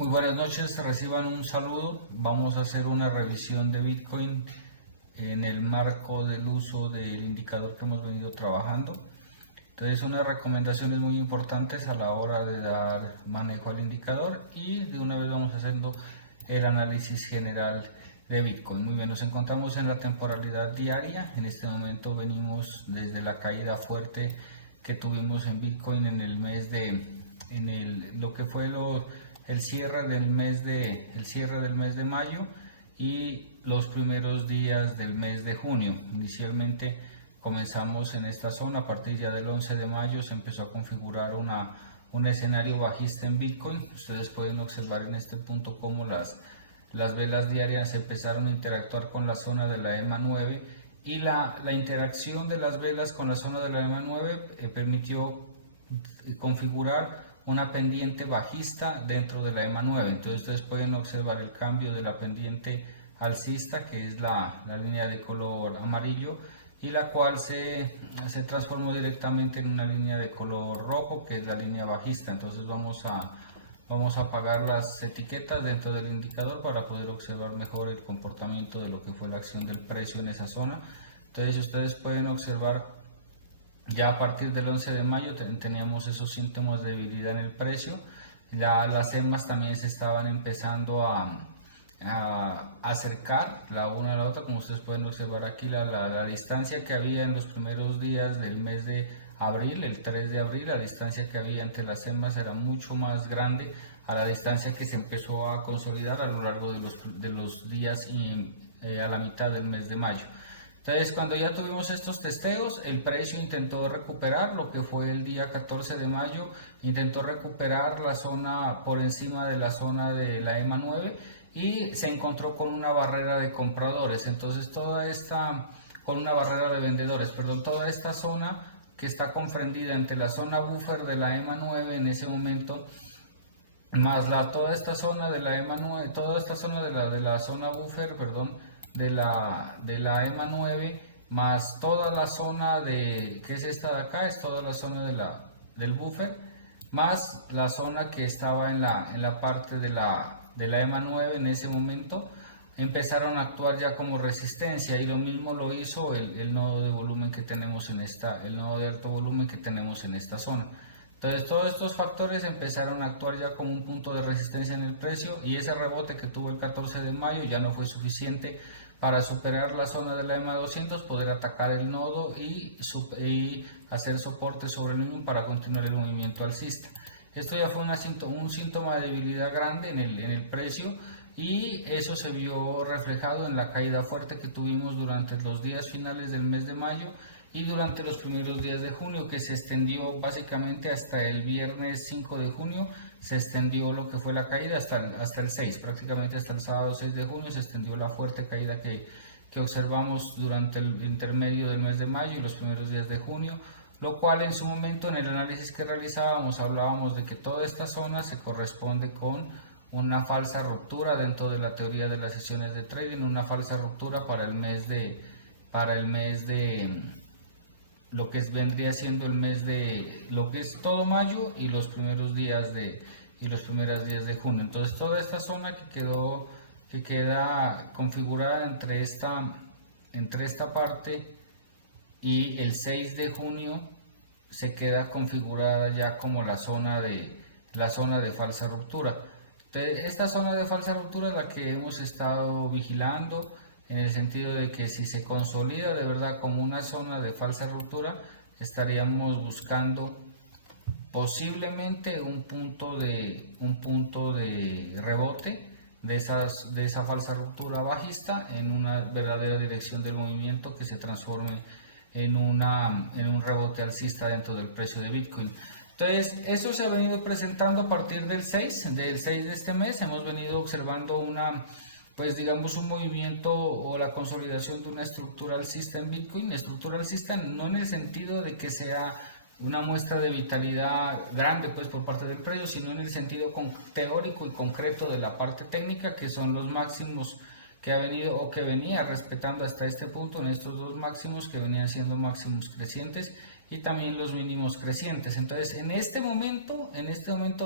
Muy buenas noches, reciban un saludo. Vamos a hacer una revisión de Bitcoin en el marco del uso del indicador que hemos venido trabajando. Entonces, unas recomendaciones muy importantes a la hora de dar manejo al indicador, y de una vez vamos haciendo el análisis general de Bitcoin. Muy bien, nos encontramos en la temporalidad diaria. En este momento venimos desde la caída fuerte que tuvimos en Bitcoin en el mes de, lo que fue el cierre del mes de mayo y los primeros días del mes de junio. Inicialmente comenzamos en esta zona. A partir ya del 11 de mayo se empezó a configurar un escenario bajista en Bitcoin. Ustedes pueden observar en este punto cómo las velas diarias empezaron a interactuar con la zona de la EMA 9, y la interacción de las velas con la zona de la EMA 9 permitió configurar una pendiente bajista dentro de la EMA 9. Entonces ustedes pueden observar el cambio de la pendiente alcista, que es la línea de color amarillo, y la cual se transformó directamente en una línea de color rojo, que es la línea bajista. Entonces vamos a apagar las etiquetas dentro del indicador para poder observar mejor el comportamiento de lo que fue la acción del precio en esa zona. Entonces ustedes pueden observar, ya a partir del 11 de mayo teníamos esos síntomas de debilidad en el precio. Ya las EMAs también se estaban empezando a acercar la una a la otra. Como ustedes pueden observar aquí, la distancia que había en los primeros días del mes de abril, el 3 de abril, la distancia que había entre las EMAs era mucho más grande a la distancia que se empezó a consolidar a lo largo de los días y a la mitad del mes de mayo. Entonces, cuando ya tuvimos estos testeos, el precio intentó recuperar lo que fue el día 14 de mayo, intentó recuperar la zona por encima de la zona de la EMA 9 y se encontró con una barrera de compradores. Entonces, con una barrera de vendedores, perdón, toda esta zona que está comprendida entre la zona buffer de la EMA 9 en ese momento, más toda esta zona de la EMA 9, toda esta zona de la zona buffer, perdón, de la EMA 9, más toda la zona que es esta de acá, es toda la zona del buffer, más la zona que estaba en la parte de la EMA 9 en ese momento, empezaron a actuar ya como resistencia, y lo mismo lo hizo el nodo de volumen que tenemos el nodo de alto volumen que tenemos en esta zona. Entonces todos estos factores empezaron a actuar ya como un punto de resistencia en el precio, y ese rebote que tuvo el 14 de mayo ya no fue suficiente para superar la zona de la EMA 200, poder atacar el nodo y hacer soporte sobre el mismo para continuar el movimiento alcista. Esto ya fue un síntoma de debilidad grande en el precio, y eso se vio reflejado en la caída fuerte que tuvimos durante los días finales del mes de mayo y durante los primeros días de junio, que se extendió básicamente hasta el viernes 5 de junio. Se extendió lo que fue la caída hasta el 6, prácticamente hasta el sábado 6 de junio se extendió la fuerte caída que observamos durante el intermedio del mes de mayo y los primeros días de junio, lo cual en su momento en el análisis que realizábamos hablábamos de que toda esta zona se corresponde con una falsa ruptura dentro de la teoría de las sesiones de trading, una falsa ruptura para el mes de lo que vendría siendo el mes de lo que es todo mayo y los primeros días de junio. Entonces toda esta zona que queda configurada entre esta parte y el 6 de junio se queda configurada ya como la zona de falsa ruptura. Entonces, esta zona de falsa ruptura es la que hemos estado vigilando, en el sentido de que si se consolida de verdad como una zona de falsa ruptura, estaríamos buscando posiblemente un punto de rebote de esa falsa ruptura bajista en una verdadera dirección del movimiento que se transforme en un rebote alcista dentro del precio de Bitcoin. Entonces, eso se ha venido presentando a partir del 6 de este mes. Hemos venido observando un movimiento o la consolidación de una estructura alcista en Bitcoin. Estructura alcista no en el sentido de que sea una muestra de vitalidad grande por parte del precio, sino en el sentido teórico y concreto de la parte técnica, que son los máximos que ha venido o que venía respetando hasta este punto, en estos dos máximos que venían siendo máximos crecientes y también los mínimos crecientes. Entonces, en este momento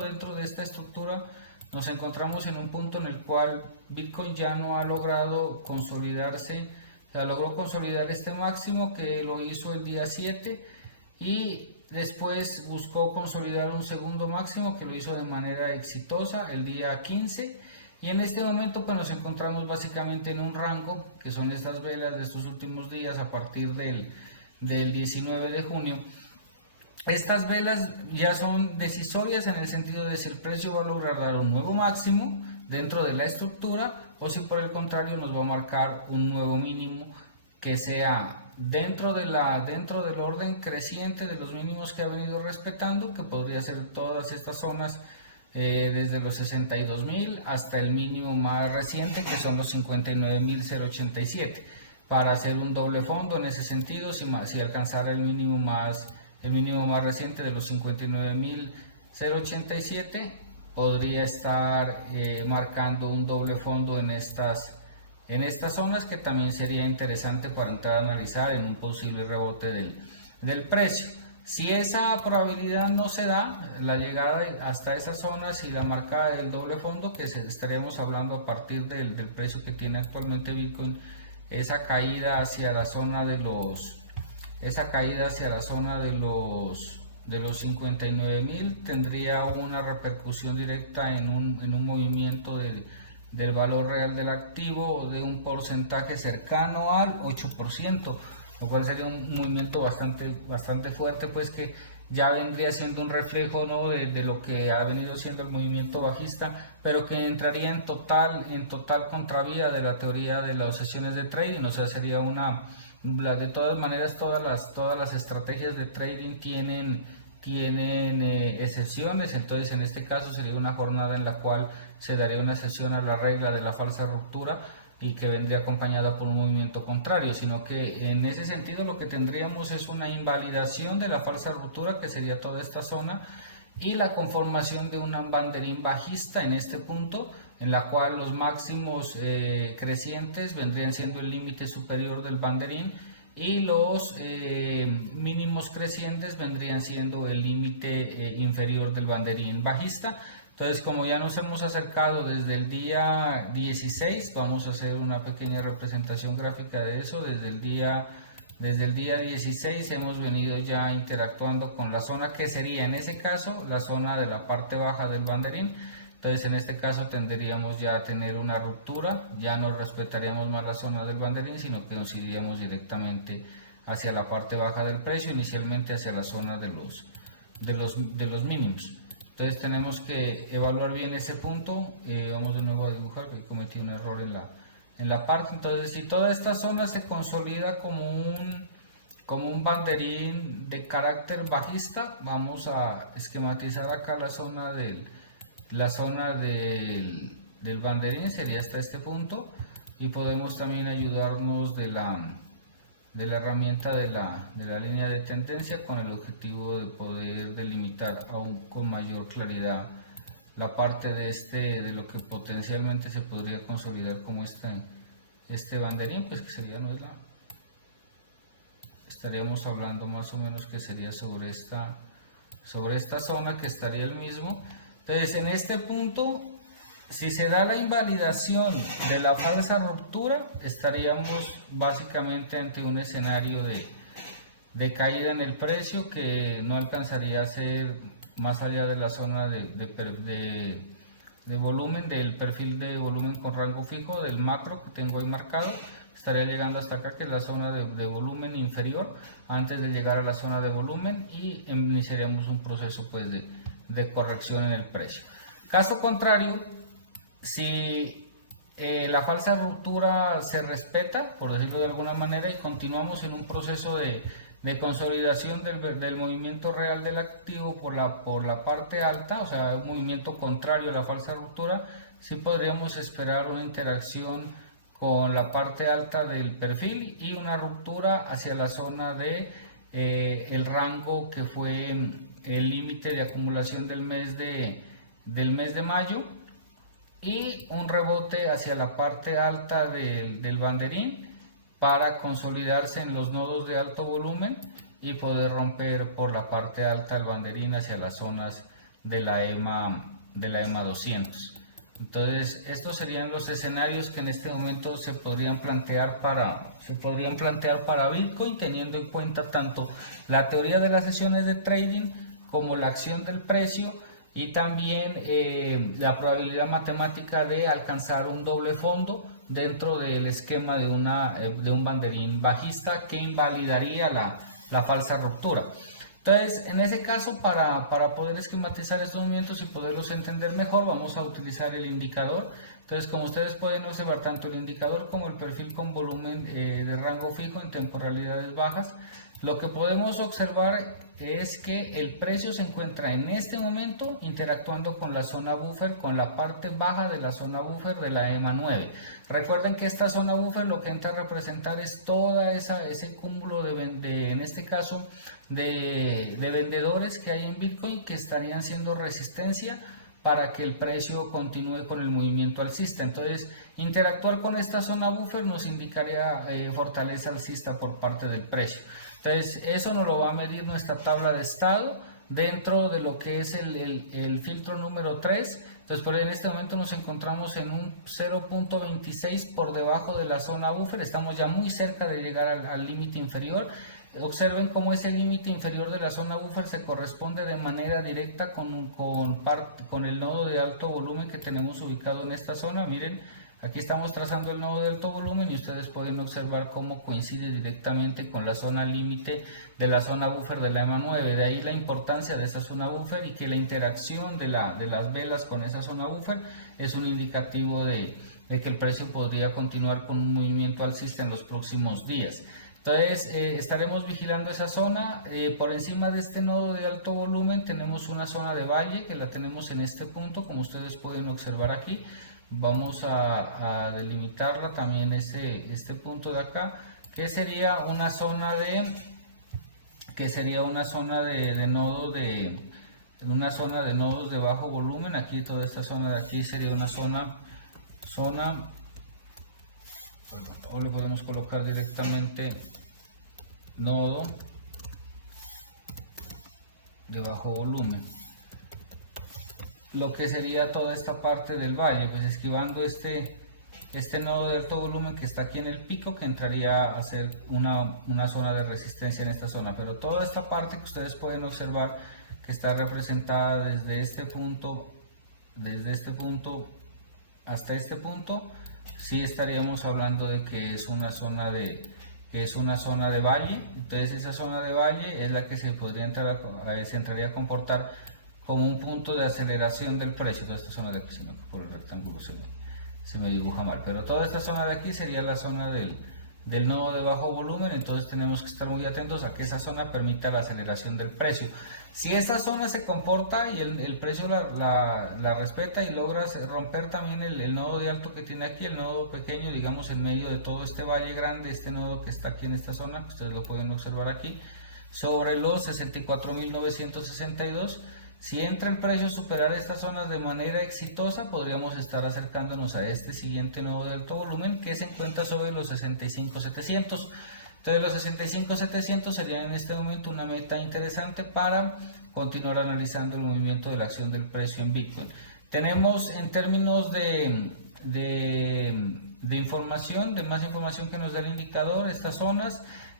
dentro de esta estructura nos encontramos en un punto en el cual Bitcoin ya no ha logrado consolidarse, o sea, logró consolidar este máximo que lo hizo el día 7 y después buscó consolidar un segundo máximo que lo hizo de manera exitosa el día 15 y en este momento pues nos encontramos básicamente en un rango que son estas velas de estos últimos días a partir del 19 de junio. Estas velas ya son decisorias en el sentido de si el precio va a lograr dar un nuevo máximo dentro de la estructura o si por el contrario nos va a marcar un nuevo mínimo que sea dentro del orden creciente de los mínimos que ha venido respetando, que podría ser todas estas zonas desde los 62.000 hasta el mínimo más reciente que son los 59.087 para hacer un doble fondo en ese sentido si alcanzara el mínimo más reciente de los 59.087 podría estar marcando un doble fondo en estas zonas que también sería interesante para entrar a analizar en un posible rebote del precio. Si esa probabilidad no se da, la llegada hasta esas zonas y la marca del doble fondo, que estaríamos hablando a partir del precio que tiene actualmente Bitcoin, esa caída hacia la zona de los 59.000 tendría una repercusión directa en un movimiento del valor real del activo de un porcentaje cercano al 8%, lo cual sería un movimiento bastante fuerte, pues que ya vendría siendo un reflejo, ¿no?, de lo que ha venido siendo el movimiento bajista, pero que entraría en total contravía de la teoría de las sesiones de trading. O sea, sería de todas maneras todas las estrategias de trading tienen excepciones. Entonces en este caso sería una jornada en la cual se daría una excepción a la regla de la falsa ruptura y que vendría acompañada por un movimiento contrario, sino que en ese sentido lo que tendríamos es una invalidación de la falsa ruptura, que sería toda esta zona, y la conformación de un banderín bajista en este punto, en la cual los máximos crecientes vendrían siendo el límite superior del banderín y los mínimos crecientes vendrían siendo el límite inferior del banderín bajista. Entonces, como ya nos hemos acercado desde el día 16, vamos a hacer una pequeña representación gráfica de eso. Desde el día 16 hemos venido ya interactuando con la zona que sería en ese caso la zona de la parte baja del banderín. Entonces en este caso tendríamos ya a tener una ruptura, ya no respetaríamos más la zona del banderín, sino que nos iríamos directamente hacia la parte baja del precio, inicialmente hacia la zona de los mínimos. Entonces tenemos que evaluar bien ese punto. Vamos de nuevo a dibujar, que cometí un error en la parte. Entonces, si toda esta zona se consolida como un banderín de carácter bajista, vamos a esquematizar acá la zona del banderín, sería hasta este punto, y podemos también ayudarnos de la herramienta de la línea de tendencia con el objetivo de poder delimitar aún con mayor claridad la parte de lo que potencialmente se podría consolidar como este banderín, pues que sería estaríamos hablando más o menos que sería sobre esta zona, que estaría el mismo. Entonces en este punto, si se da la invalidación de la falsa ruptura, estaríamos básicamente ante un escenario de caída en el precio que no alcanzaría a ser más allá de la zona de volumen, del perfil de volumen con rango fijo, del macro que tengo ahí marcado. Estaría llegando hasta acá, que es la zona de volumen inferior, antes de llegar a la zona de volumen, y iniciaríamos un proceso pues de corrección en el precio. Caso contrario, si la falsa ruptura se respeta, por decirlo de alguna manera, y continuamos en un proceso de consolidación del movimiento real del activo por la parte alta, o sea, un movimiento contrario a la falsa ruptura, sí podríamos esperar una interacción con la parte alta del perfil y una ruptura hacia la zona el rango que fue el límite de acumulación del mes de mayo, y un rebote hacia la parte alta del banderín para consolidarse en los nodos de alto volumen y poder romper por la parte alta del banderín hacia las zonas de la EMA 200. Entonces, estos serían los escenarios que en este momento se podrían plantear para Bitcoin, teniendo en cuenta tanto la teoría de las sesiones de trading como la acción del precio y también la probabilidad matemática de alcanzar un doble fondo dentro del esquema de un banderín bajista que invalidaría la falsa ruptura. Entonces, en ese caso, para poder esquematizar estos movimientos y poderlos entender mejor, vamos a utilizar el indicador. Entonces, como ustedes pueden observar, tanto el indicador como el perfil con volumen de rango fijo en temporalidades bajas, lo que podemos observar es que el precio se encuentra en este momento interactuando con la zona buffer, con la parte baja de la zona buffer de la EMA 9. Recuerden que esta zona buffer lo que entra a representar es toda ese cúmulo en este caso, de vendedores que hay en Bitcoin que estarían siendo resistencia para que el precio continúe con el movimiento alcista. Entonces, interactuar con esta zona buffer nos indicaría fortaleza alcista por parte del precio. Entonces, eso nos lo va a medir nuestra tabla de estado dentro de lo que es el filtro número 3. Entonces, por ahí en este momento nos encontramos en un 0.26 por debajo de la zona buffer. Estamos ya muy cerca de llegar al límite inferior. Observen cómo ese límite inferior de la zona buffer se corresponde de manera directa con el nodo de alto volumen que tenemos ubicado en esta zona. Miren, aquí estamos trazando el nodo de alto volumen y ustedes pueden observar cómo coincide directamente con la zona límite de la zona buffer de la EMA 9. De ahí la importancia de esta zona buffer y que la interacción de las velas con esa zona buffer es un indicativo de que el precio podría continuar con un movimiento alcista en los próximos días. Entonces estaremos vigilando esa zona. Por encima de este nodo de alto volumen tenemos una zona de valle que la tenemos en este punto, como ustedes pueden observar aquí. Vamos a delimitarla también este punto de acá, que sería una zona de nodos de bajo volumen. Aquí toda esta zona de aquí sería una zona o le podemos colocar directamente nodo de bajo volumen, lo que sería toda esta parte del valle, pues esquivando este nodo de alto volumen que está aquí en el pico, que entraría a ser una zona de resistencia en esta zona. Pero toda esta parte que ustedes pueden observar que está representada desde este punto hasta este punto, sí estaríamos hablando de que es una zona de valle. Entonces esa zona de valle es la que se entraría a comportar como un punto de aceleración del precio. Toda esta zona de aquí, sino que por el rectángulo se me dibuja mal, pero toda esta zona de aquí sería la zona del nodo de bajo volumen. Entonces tenemos que estar muy atentos a que esa zona permita la aceleración del precio. Si esta zona se comporta y el precio la respeta y logra romper también el nodo de alto que tiene aquí, el nodo pequeño, digamos en medio de todo este valle grande, este nodo que está aquí en esta zona, que ustedes lo pueden observar aquí, sobre los 64.962, si entra el precio a superar estas zonas de manera exitosa, podríamos estar acercándonos a este siguiente nodo de alto volumen que se encuentra sobre los 65.700. Entonces los 65.700 serían en este momento una meta interesante para continuar analizando el movimiento de la acción del precio en Bitcoin. Tenemos en términos de información, de más información que nos da el indicador, estas zonas.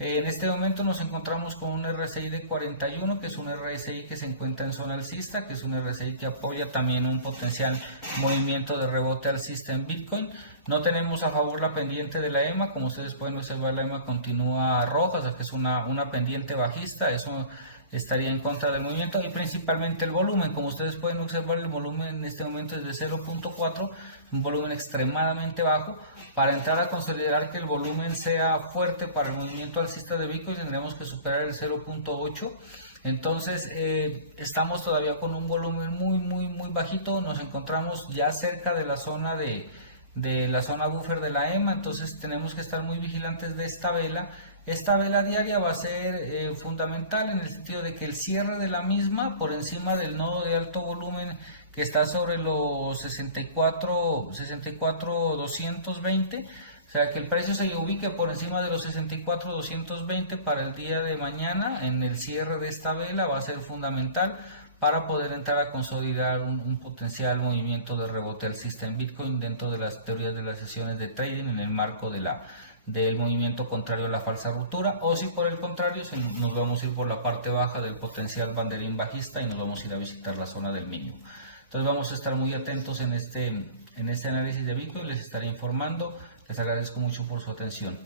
En este momento nos encontramos con un RSI de 41, que es un RSI que se encuentra en zona alcista, que es un RSI que apoya también un potencial movimiento de rebote alcista en Bitcoin. No tenemos a favor la pendiente de la EMA, como ustedes pueden observar, la EMA continúa roja, o sea que es una pendiente bajista, eso estaría en contra del movimiento, y principalmente el volumen. Como ustedes pueden observar, el volumen en este momento es de 0.4, un volumen extremadamente bajo. Para entrar a considerar que el volumen sea fuerte para el movimiento alcista de Bitcoin, tendremos que superar el 0.8. Entonces estamos todavía con un volumen muy bajito. Nos encontramos ya cerca de la zona de la zona buffer de la EMA, entonces tenemos que estar muy vigilantes de esta vela. Esta vela diaria va a ser fundamental en el sentido de que el cierre de la misma por encima del nodo de alto volumen que está sobre los 64.220, o sea que el precio se ubique por encima de los 64.220 para el día de mañana. En el cierre de esta vela va a ser fundamental para poder entrar a consolidar un potencial movimiento de rebote alcista en Bitcoin dentro de las teorías de las sesiones de trading en el marco del movimiento contrario a la falsa ruptura, o si por el contrario nos vamos a ir por la parte baja del potencial banderín bajista y nos vamos a ir a visitar la zona del mínimo. Entonces vamos a estar muy atentos en este análisis de Bitcoin, les estaré informando, les agradezco mucho por su atención.